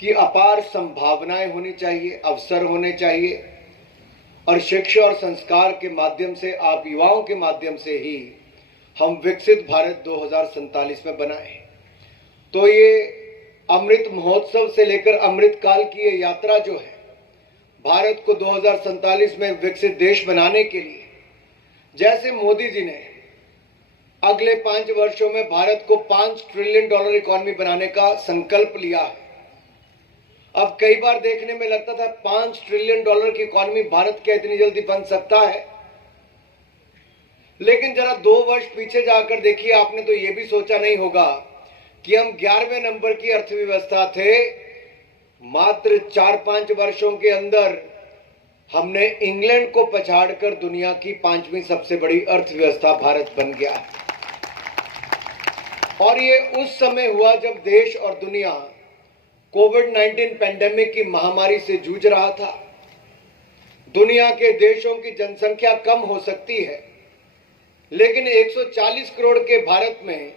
कि अपार संभावनाएं होनी चाहिए, अवसर होने चाहिए और शिक्षा और संस्कार के माध्यम से, आप युवाओं के माध्यम से ही हम विकसित भारत 2047 में बनाएं। तो ये अमृत महोत्सव से लेकर अमृत काल की ये यात्रा जो है, भारत को 2047 में विकसित देश बनाने के लिए, जैसे मोदी जी ने अगले 5 वर्षों में भारत को $5 ट्रिलियन इकोनॉमी बनाने का संकल्प लिया है। अब कई बार देखने में लगता था $5 ट्रिलियन की इकोनॉमी भारत क्या इतनी जल्दी बन सकता है, लेकिन जरा 2 वर्ष पीछे जाकर देखिए, आपने तो यह भी सोचा नहीं होगा कि हम 11वें नंबर की अर्थव्यवस्था थे। मात्र 4-5 वर्षों के अंदर हमने इंग्लैंड को पछाड़कर दुनिया की 5वीं सबसे बड़ी अर्थव्यवस्था भारत बन गया है। और ये उस समय हुआ जब देश और दुनिया कोविड-19 पैंडेमिक की महामारी से जूझ रहा था। दुनिया के देशों की जनसंख्या कम हो सकती है, लेकिन 140 करोड़ के भारत में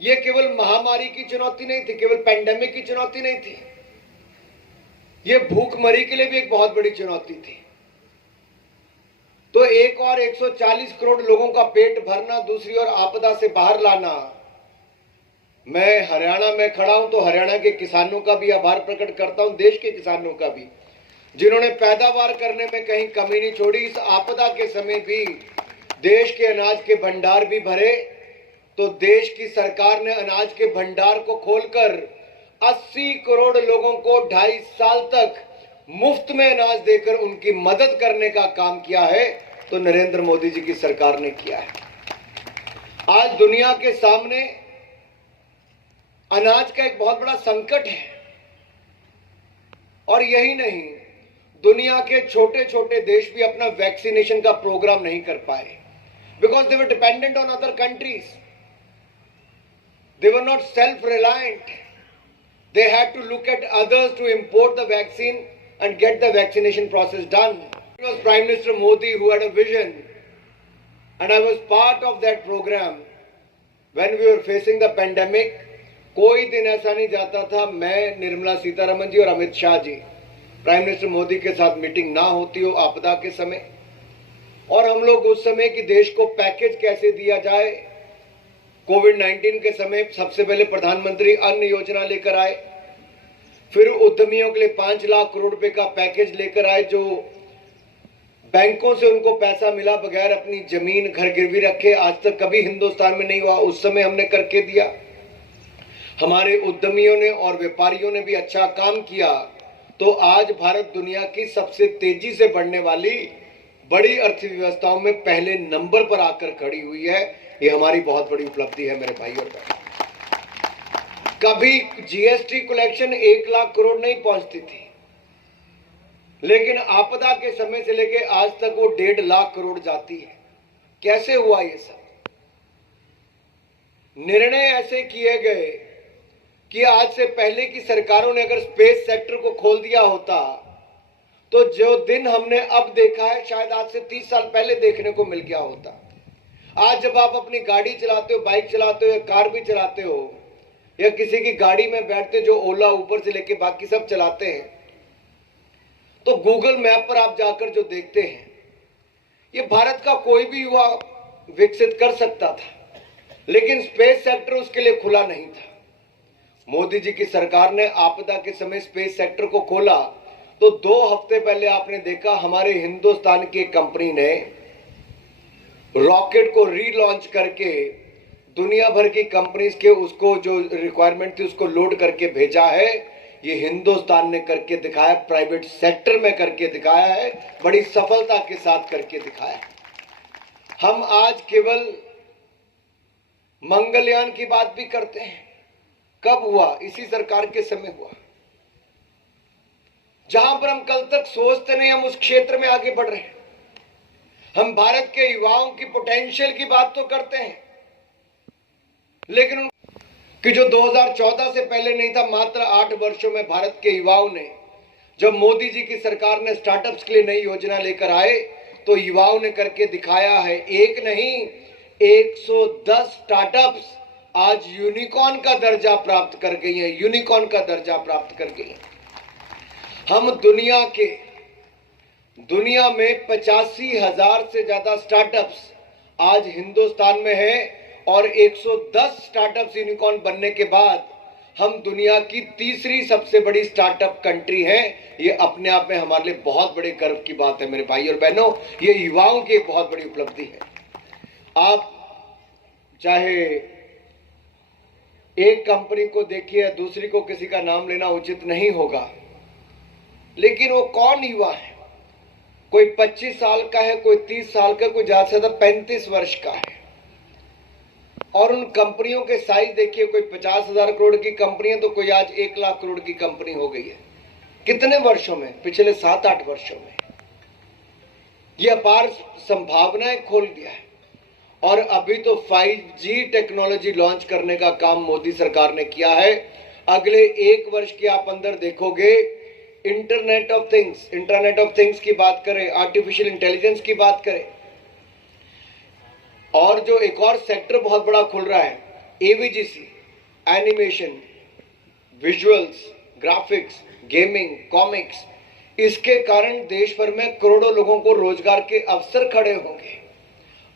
यह केवल महामारी की चुनौती नहीं थी, केवल पैंडेमिक की चुनौती नहीं थी, यह भूखमरी के लिए भी एक बहुत बड़ी चुनौती थी। तो एक और 140 करोड़ लोगों का पेट भरना, दूसरी ओर आपदा से बाहर लाना। मैं हरियाणा में खड़ा हूं तो हरियाणा के किसानों का भी आभार प्रकट करता हूं, देश के किसानों का भी, जिन्होंने पैदावार करने में कहीं कमी नहीं छोड़ी। इस आपदा के समय भी देश के अनाज के भंडार भी भरे। तो देश की सरकार ने अनाज के भंडार को खोलकर 80 करोड़ लोगों को 2.5 साल तक मुफ्त में अनाज देकर उनकी मदद करने का काम किया है। तो नरेंद्र मोदी जी की सरकार ने किया है। आज दुनिया के सामने अनाज का एक बहुत बड़ा संकट है, और यही नहीं, दुनिया के छोटे छोटे देश भी अपना वैक्सीनेशन का प्रोग्राम नहीं कर पाए, because they were dependent on other countries. They were not self-reliant. They had to look at others to import the vaccine and get the vaccination process done. It was Prime Minister Modi who had a vision, and I was part of that program when we were facing the pandemic. कोई दिन ऐसा नहीं जाता था मैं, निर्मला सीतारमण जी और Amit Shah ji, prime minister Modi के साथ मीटिंग ना होती हो आपदा के समय। और हम लोग उस समय कि देश को पैकेज कैसे दिया जाए, कोविड-19 के समय सबसे पहले प्रधानमंत्री अन्न योजना लेकर आए, फिर उद्यमियों के लिए 5 लाख करोड़ रुपए का पैकेज लेकर आए, जो बैंकों से उनको पैसा मिला बगैर अपनी जमीन घर गिरवी रखे। आज तक कभी हिंदुस्तान में नहीं हुआ, उस समय हमने करके दिया। हमारे उद्यमियों ने और व्यापारियों ने भी अच्छा काम किया। तो आज भारत दुनिया की सबसे तेजी से बढ़ने वाली बड़ी अर्थव्यवस्थाओं में पहले नंबर पर आकर खड़ी हुई है। ये हमारी बहुत बड़ी उपलब्धि है मेरे भाई और बहन। कभी जीएसटी कलेक्शन 1 लाख करोड़ नहीं पहुंचती थी, लेकिन आपदा के समय से लेकर आज तक वो 1.5 लाख करोड़ जाती है। कैसे हुआ ये सब? निर्णय ऐसे किए गए कि आज से पहले की सरकारों ने अगर स्पेस सेक्टर को खोल दिया होता तो जो दिन हमने अब देखा है शायद आज से 30 साल पहले देखने को मिल गया होता। आज जब आप अपनी गाड़ी चलाते हो, बाइक चलाते हो या कार भी चलाते हो, या किसी की गाड़ी में बैठते जो ओला ऊपर से लेके बाकी सब चलाते हैं, तो गूगल मैप पर आप जाकर जो देखते हैं, ये भारत का कोई भी युवा विकसित कर सकता था, लेकिन स्पेस सेक्टर उसके लिए खुला नहीं था। मोदी जी की सरकार ने आपदा के समय स्पेस सेक्टर को खोला। तो 2 हफ्ते पहले आपने देखा हमारे हिंदुस्तान की एक कंपनी ने रॉकेट को रीलॉन्च करके दुनिया भर की कंपनीज के उसको जो रिक्वायरमेंट थी उसको लोड करके भेजा है। ये हिंदुस्तान ने करके दिखाया, प्राइवेट सेक्टर में करके दिखाया है, बड़ी सफलता के साथ करके दिखाया। हम आज केवल मंगलयान की बात भी करते हैं। कब हुआ? इसी सरकार के समय हुआ। जहां पर हम कल तक सोचते नहीं, हम उस क्षेत्र में आगे बढ़ रहे हैं। हम भारत के युवाओं की पोटेंशियल की बात तो करते हैं, लेकिन कि जो 2014 से पहले नहीं था, मात्र 8 वर्षों में भारत के युवाओं ने, जब मोदी जी की सरकार ने स्टार्टअप्स के लिए नई योजना लेकर आए, तो युवाओं ने करके दिखाया है। एक नहीं, 110 स्टार्टअप्स आज यूनिकॉर्न का दर्जा प्राप्त कर गई है, यूनिकॉर्न का दर्जा प्राप्त कर गई है। हम दुनिया में 85,000 से ज्यादा स्टार्टअप्स आज हिंदुस्तान में है और 110 स्टार्टअप्स यूनिकॉर्न बनने के बाद हम दुनिया की तीसरी सबसे बड़ी स्टार्टअप कंट्री है। ये अपने आप में हमारे लिए बहुत बड़े गर्व की बात है मेरे भाई और बहनों, ये युवाओं की एक बहुत बड़ी उपलब्धि है। आप चाहे एक कंपनी को देखिए, दूसरी को किसी का नाम लेना उचित नहीं होगा, लेकिन वो कौन युवा है? कोई 25 साल का है, कोई 30 साल का, कोई ज्यादा से ज्यादा 35 वर्ष का है। और उन कंपनियों के साइज देखिए, कोई 50,000 करोड़ की कंपनी है तो कोई आज 1 लाख करोड़ की कंपनी हो गई है। कितने वर्षों में? पिछले 7-8 वर्षों में ये अपार संभावनाएं खोल दिया है। और अभी तो 5G टेक्नोलॉजी लॉन्च करने का काम मोदी सरकार ने किया है। अगले 1 वर्ष के आप अंदर देखोगे इंटरनेट ऑफ थिंग्स की बात करें, आर्टिफिशियल इंटेलिजेंस की बात करें, और जो एक और सेक्टर बहुत बड़ा खुल रहा है, AVGC, animation, visuals, graphics, gaming, comics, इसके कारण देश भर में करोड़ों लोगों को रोजगार के अवसर खड़े होंगे।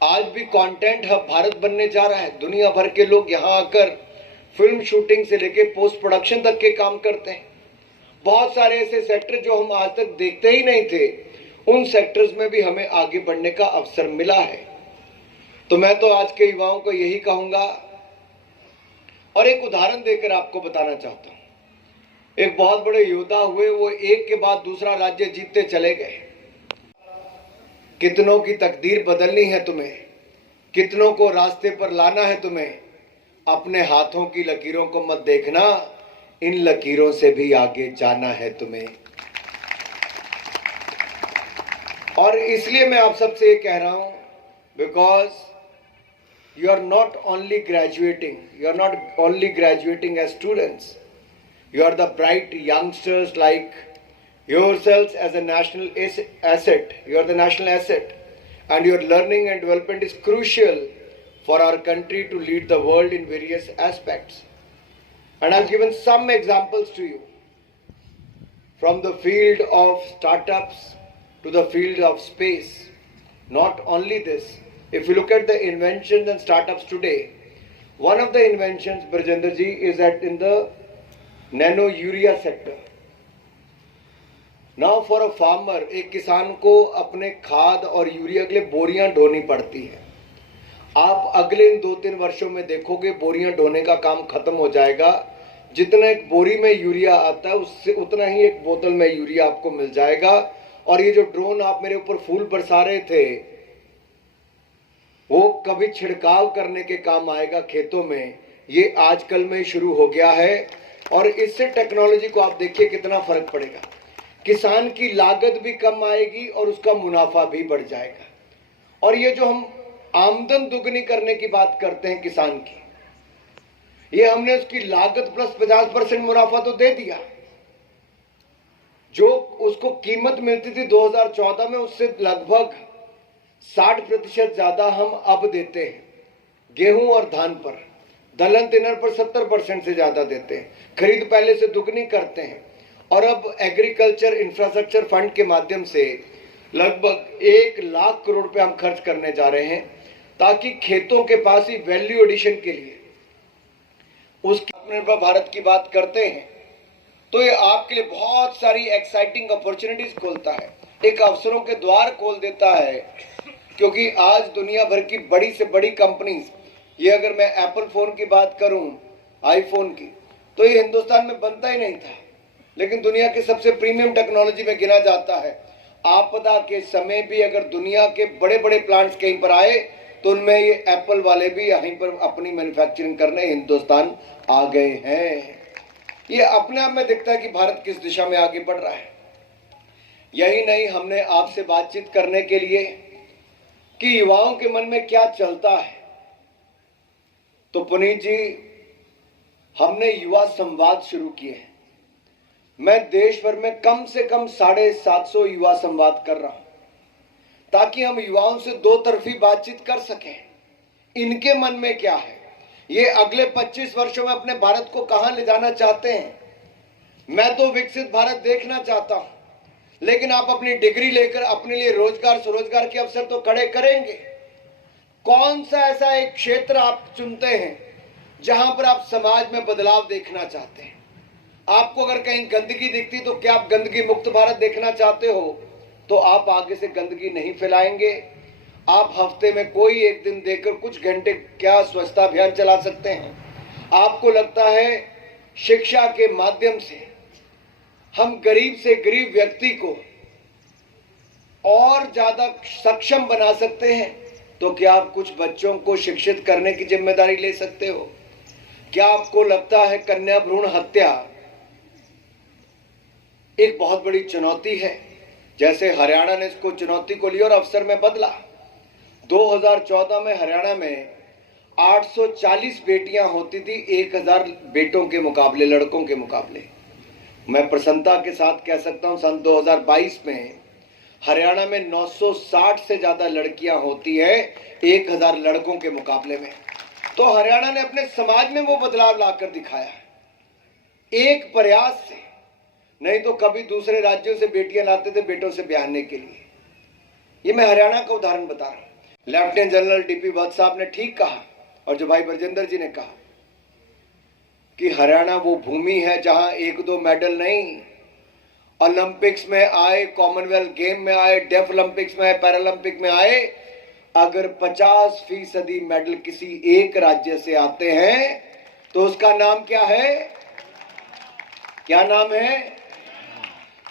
आज भी कंटेंट हब भारत बनने जा रहा है। दुनिया भर के लोग यहां आकर फिल्म शूटिंग से लेकर पोस्ट प्रोडक्शन तक के काम करते हैं। बहुत सारे ऐसे सेक्टर जो हम आज तक देखते ही नहीं थे, उन सेक्टर्स में भी हमें आगे बढ़ने का अवसर मिला है। तो मैं तो आज के युवाओं को यही कहूंगा और एक उदाहरण देकर आपको बताना चाहता हूं। एक बहुत बड़े योद्धा हुए, वो एक के बाद दूसरा राज्य जीतते चले गए। कितनों की तकदीर बदलनी है तुम्हें, कितनों को रास्ते पर लाना है तुम्हें। अपने हाथों की लकीरों को मत देखना, इन लकीरों से भी आगे जाना है तुम्हें। और इसलिए मैं आप सबसे ये कह रहा हूं, because you are not only graduating as students, you are the bright youngsters like yourselves as a national asset. You are the national asset, and your learning and development is crucial for our country to lead the world in various aspects. And I've given some examples to you, from the field of startups to the field of space. Not only this, if you look at the inventions and startups today, one of the inventions, Brajendra ji, is that in the nano urea sector. Now for a farmer, एक किसान को अपने खाद और urea के लिए बोरियां ढोनी पड़ती है। आप अगले 2-3 वर्षों में देखोगे बोरियां ढोने का काम खत्म हो जाएगा। जितना एक बोरी में यूरिया आता है, उससे उतना ही एक बोतल में यूरिया आपको मिल जाएगा। और ये जो ड्रोन आप मेरे ऊपर फूल बरसा रहे थे, वो कभी छिड़काव करने के काम आएगा खेतों में, ये आजकल में शुरू हो गया है। और इससे टेक्नोलॉजी को आप देखिए कितना फर्क पड़ेगा। किसान की लागत भी कम आएगी और उसका मुनाफा भी बढ़ जाएगा। और ये जो हम आमदन दुगनी करने की बात करते हैं किसान की, ये हमने उसकी लागत प्लस 50% मुनाफा तो दे दिया। जो उसको कीमत मिलती थी 2014 में, उससे लगभग 60% ज्यादा हम अब देते हैं। गेहूं और धान पर, दलहन तिलहन पर 70% से ज्यादा देते हैं। खरीद पहले से दुगनी करते हैं। और अब एग्रीकल्चर इंफ्रास्ट्रक्चर फंड के माध्यम से लगभग 1 लाख करोड़ रुपए हम खर्च करने जा रहे हैं, ताकि खेतों के पास ही वैल्यू एडिशन के लिए उसकी आत्मनिर्भर भारत की बात करते हैं, तो ये आपके लिए बहुत सारी एक्साइटिंग अपॉर्चुनिटीज खोलता है, एक अवसरों के द्वार खोल देता है। क्योंकि आज दुनिया भर की बड़ी से बड़ी कंपनीज, ये अगर मैं एप्पल फोन की बात करूं, आईफोन की, तो ये हिंदुस्तान में बनता ही नहीं था, लेकिन दुनिया के सबसे प्रीमियम टेक्नोलॉजी में गिना जाता है। आपदा के समय भी अगर दुनिया के बड़े बड़े प्लांट्स कहीं पर आए, तो उनमें ये एप्पल वाले भी यहीं पर अपनी मैन्युफैक्चरिंग करने हिंदुस्तान आ गए हैं। ये अपने आप में दिखता है कि भारत किस दिशा में आगे बढ़ रहा है। यही नहीं, हमने आपसे बातचीत करने के लिए कि युवाओं के मन में क्या चलता है, तो पुनीत जी, हमने युवा संवाद शुरू किए हैं। मैं देश भर में कम से कम 750 युवा संवाद कर रहा हूं, ताकि हम युवाओं से दो तरफी बातचीत कर सकें। इनके मन में क्या है, ये अगले 25 वर्षों में अपने भारत को कहां ले जाना चाहते हैं? मैं तो विकसित भारत देखना चाहता हूं, लेकिन आप अपनी डिग्री लेकर अपने लिए रोजगार स्वरोजगार के अवसर तो खड़े करेंगे। कौन सा ऐसा एक क्षेत्र आप चुनते हैं जहां पर आप समाज में बदलाव देखना चाहते हैं? आपको अगर कहीं गंदगी दिखती तो क्या आप गंदगी मुक्त भारत देखना चाहते हो? तो आप आगे से गंदगी नहीं फैलाएंगे। आप हफ्ते में कोई एक दिन देकर कुछ घंटे क्या स्वच्छता अभियान चला सकते हैं? आपको लगता है शिक्षा के माध्यम से हम गरीब से गरीब व्यक्ति को और ज्यादा सक्षम बना सकते हैं? तो क्या आप कुछ बच्चों को शिक्षित करने की जिम्मेदारी ले सकते हो? क्या आपको लगता है कन्या भ्रूण हत्या एक बहुत बड़ी चुनौती है? जैसे हरियाणा ने इसको चुनौती को लिया और अवसर में बदला। 2014 में हरियाणा में 840 बेटियां होती थी 1000 बेटों के मुकाबले, लड़कों के मुकाबले। मैं प्रसन्नता के साथ कह सकता हूं सन 2022 में हरियाणा में 960 से ज्यादा लड़कियां होती है 1000 लड़कों के मुकाबले में। तो हरियाणा ने अपने समाज में वो बदलाव लाकर दिखाया एक प्रयास से। नहीं तो कभी दूसरे राज्यों से बेटियां लाते थे बेटों से ब्याहने के लिए। ये मैं हरियाणा का उदाहरण बता रहा हूं। लेफ्टिनेंट जनरल डीपी वत्स साहब ने ठीक कहा, और जो भाई बरजिंदर जी ने कहा कि हरियाणा वो भूमि है जहां एक दो मेडल नहीं, ओलंपिक्स में आए, कॉमनवेल्थ गेम में आए, डेफ ओलंपिक्स में आए, पैरालंपिक में आए, अगर 50% मेडल किसी एक राज्य से आते हैं तो उसका नाम क्या है? क्या नाम है?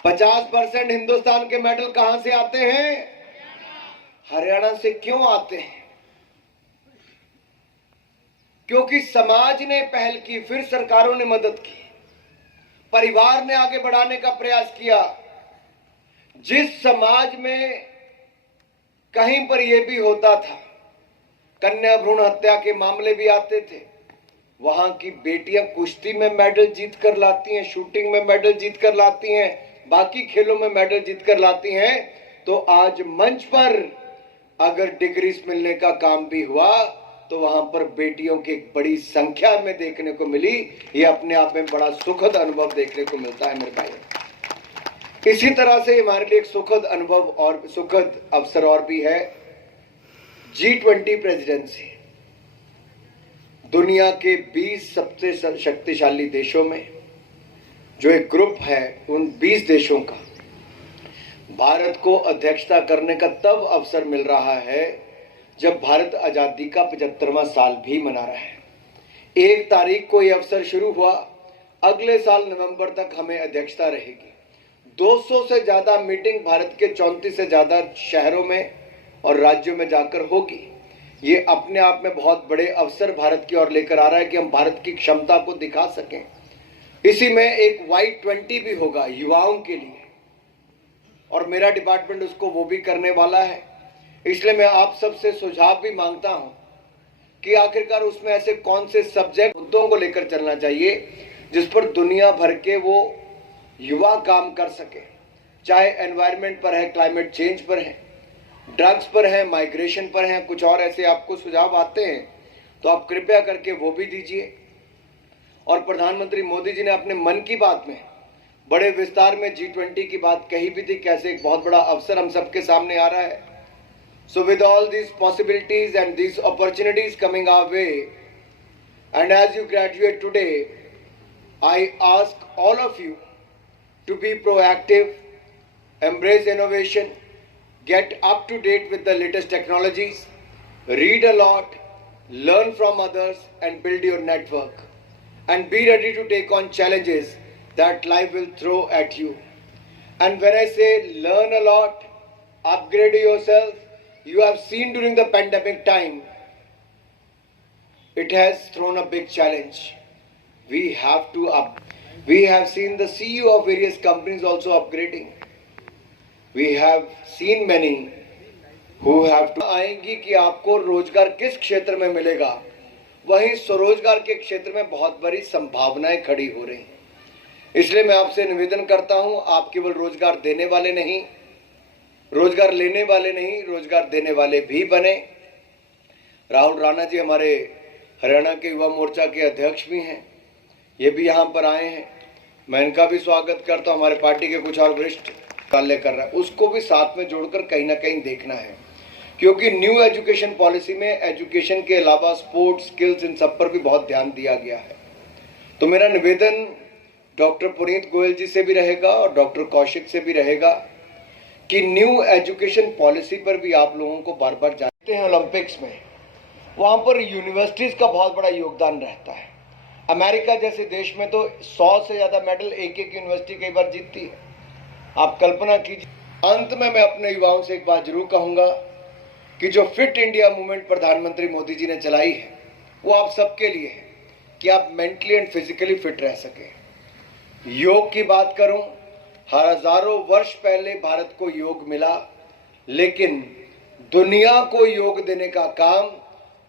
50% हिंदुस्तान के मेडल कहां से आते हैं? हरियाणा से। क्यों आते हैं? क्योंकि समाज ने पहल की, फिर सरकारों ने मदद की, परिवार ने आगे बढ़ाने का प्रयास किया। जिस समाज में कहीं पर यह भी होता था, कन्या भ्रूण हत्या के मामले भी आते थे, वहां की बेटियां कुश्ती में मेडल जीत कर लाती हैं, शूटिंग में मेडल जीत कर लाती हैं, बाकी खेलों में मेडल जीत कर लाती हैं। तो आज मंच पर अगर डिग्रीज मिलने का काम भी हुआ तो वहां पर बेटियों की एक बड़ी संख्या में देखने को मिली। ये अपने आप में बड़ा सुखद अनुभव देखने को मिलता है मेरे भाई। इसी तरह से हमारे लिए एक सुखद अनुभव और सुखद अवसर और भी है। G20 प्रेसिडेंसी, दुनिया के 20 सबसे शक्तिशाली देशों में जो एक ग्रुप है, उन 20 देशों का भारत को अध्यक्षता करने का तब अवसर मिल रहा है जब भारत आजादी का 75वां साल भी मना रहा है। 1 तारीख को यह अवसर शुरू हुआ, अगले साल नवंबर तक हमें अध्यक्षता रहेगी। 200 से ज्यादा मीटिंग भारत के 34 से ज्यादा शहरों में और राज्यों में जाकर होगी। ये अपने आप में बहुत बड़े अवसर भारत की ओर लेकर आ रहा है कि हम भारत की क्षमता को दिखा सकें। इसी में एक Y20 भी होगा युवाओं के लिए, और मेरा डिपार्टमेंट उसको वो भी करने वाला है। इसलिए मैं आप सबसे सुझाव भी मांगता हूं कि आखिरकार उसमें ऐसे कौन से सब्जेक्ट, मुद्दों को लेकर चलना चाहिए जिस पर दुनिया भर के वो युवा काम कर सके। चाहे एनवायरनमेंट पर है, क्लाइमेट चेंज पर है, ड्रग्स पर है, माइग्रेशन पर है, कुछ और ऐसे आपको सुझाव आते हैं तो आप कृपया करके वो भी दीजिए। और प्रधानमंत्री मोदी जी ने अपने मन की बात में बड़े विस्तार में G20 की बात कही भी थी, कैसे एक बहुत बड़ा अवसर हम सबके सामने आ रहा है। So with all these possibilities and these opportunities coming our way, and as you graduate today, I ask all of you to be proactive, embrace innovation, get up to date with the latest technologies, read a lot, learn from others and build your network, and be ready to take on challenges that life will throw at you. And when I say learn a lot, upgrade yourself, you have seen during the pandemic time, it has thrown a big challenge. We have to up. We have seen the CEO of various companies also upgrading. We have seen many who have to आएंगी कि आपको रोजगार किस क्षेत्र में मिलेगा, वहीं स्वरोजगार के क्षेत्र में बहुत बड़ी संभावनाएं खड़ी हो रही हैं। इसलिए मैं आपसे निवेदन करता हूं, आप केवल रोजगार देने वाले नहीं, रोजगार लेने वाले नहीं, रोजगार देने वाले भी बने। राहुल राणा जी हमारे हरियाणा के युवा मोर्चा के अध्यक्ष भी हैं, ये भी यहाँ पर आए हैं। मैं इनका भी स्वागत करता हूँ। हमारे पार्टी के कुछ और वरिष्ठ कार्य कर रहा है, उसको भी साथ में जोड़कर कहीं ना कहीं देखना है, क्योंकि न्यू एजुकेशन पॉलिसी में एजुकेशन के अलावा स्पोर्ट्स, स्किल्स, इन सब पर भी बहुत ध्यान दिया गया है। तो मेरा निवेदन डॉक्टर पुनीत गोयल जी से भी रहेगा और डॉक्टर कौशिक से भी रहेगा कि न्यू एजुकेशन पॉलिसी पर भी आप लोगों को बार बार जानते हैं। ओलंपिक्स में वहाँ पर यूनिवर्सिटीज़ का बहुत बड़ा योगदान रहता है। अमेरिका जैसे देश में तो 100 से ज़्यादा मेडल एक एक यूनिवर्सिटी कई बार जीतती है। आप कल्पना कीजिए। अंत में मैं अपने युवाओं से एक बात जरूर कहूँगा कि जो फिट इंडिया मूवमेंट प्रधानमंत्री मोदी जी ने चलाई है, वो आप सबके लिए है कि आप मेंटली एंड फिजिकली फिट रह सकें। योग की बात करूं, हजारों वर्ष पहले भारत को योग मिला, लेकिन दुनिया को योग देने का काम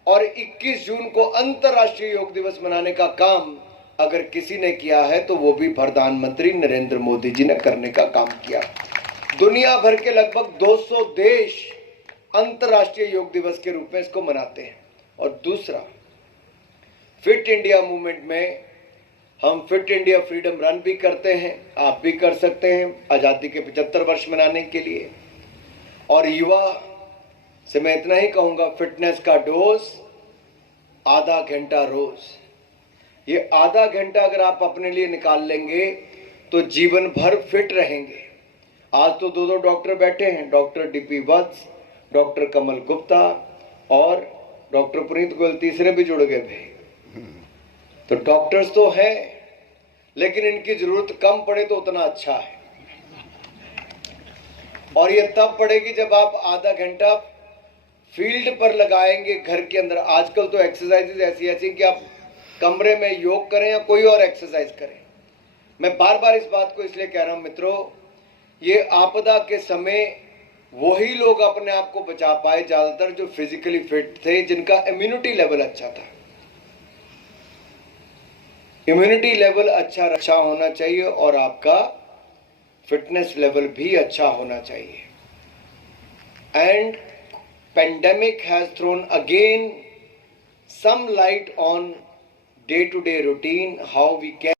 और 21 जून को अंतर्राष्ट्रीय योग दिवस मनाने का काम अगर किसी ने किया है तो वो भी प्रधानमंत्री नरेंद्र मोदी जी ने करने का काम किया। दुनिया भर के लगभग 200 देश अंतर्राष्ट्रीय योग दिवस के रूप में इसको मनाते हैं। और दूसरा, फिट इंडिया मूवमेंट में हम फिट इंडिया फ्रीडम रन भी करते हैं, आप भी कर सकते हैं आज़ादी के 75 वर्ष मनाने के लिए। और युवा से मैं इतना ही कहूँगा, फिटनेस का डोज आधा घंटा रोज। ये आधा घंटा अगर आप अपने लिए निकाल लेंगे तो जीवन भर फिट रहेंगे। आज तो दो डॉक्टर बैठे हैं, डॉक्टर डीपी वत्स, डॉक्टर कमल गुप्ता और डॉक्टर पुनीत गोयल, तीसरे भी जुड़ गए भाई। तो डॉक्टर्स तो हैं, लेकिन इनकी जरूरत कम पड़े तो उतना अच्छा है। और ये तब पड़ेगी जब आप आधा घंटा फील्ड पर लगाएंगे घर के अंदर। आजकल तो एक्सरसाइजेज ऐसी ऐसी कि आप कमरे में योग करें या कोई और एक्सरसाइज करें। मैं बार बार इस बात को इसलिए कह रहा हूं मित्रों, ये आपदा के समय वही लोग अपने आप को बचा पाए ज्यादातर जो फिजिकली फिट थे, जिनका इम्यूनिटी लेवल अच्छा था। इम्यूनिटी लेवल अच्छा होना चाहिए और आपका फिटनेस लेवल भी अच्छा होना चाहिए। And pandemic has thrown again some light on day-to-day routine, how we can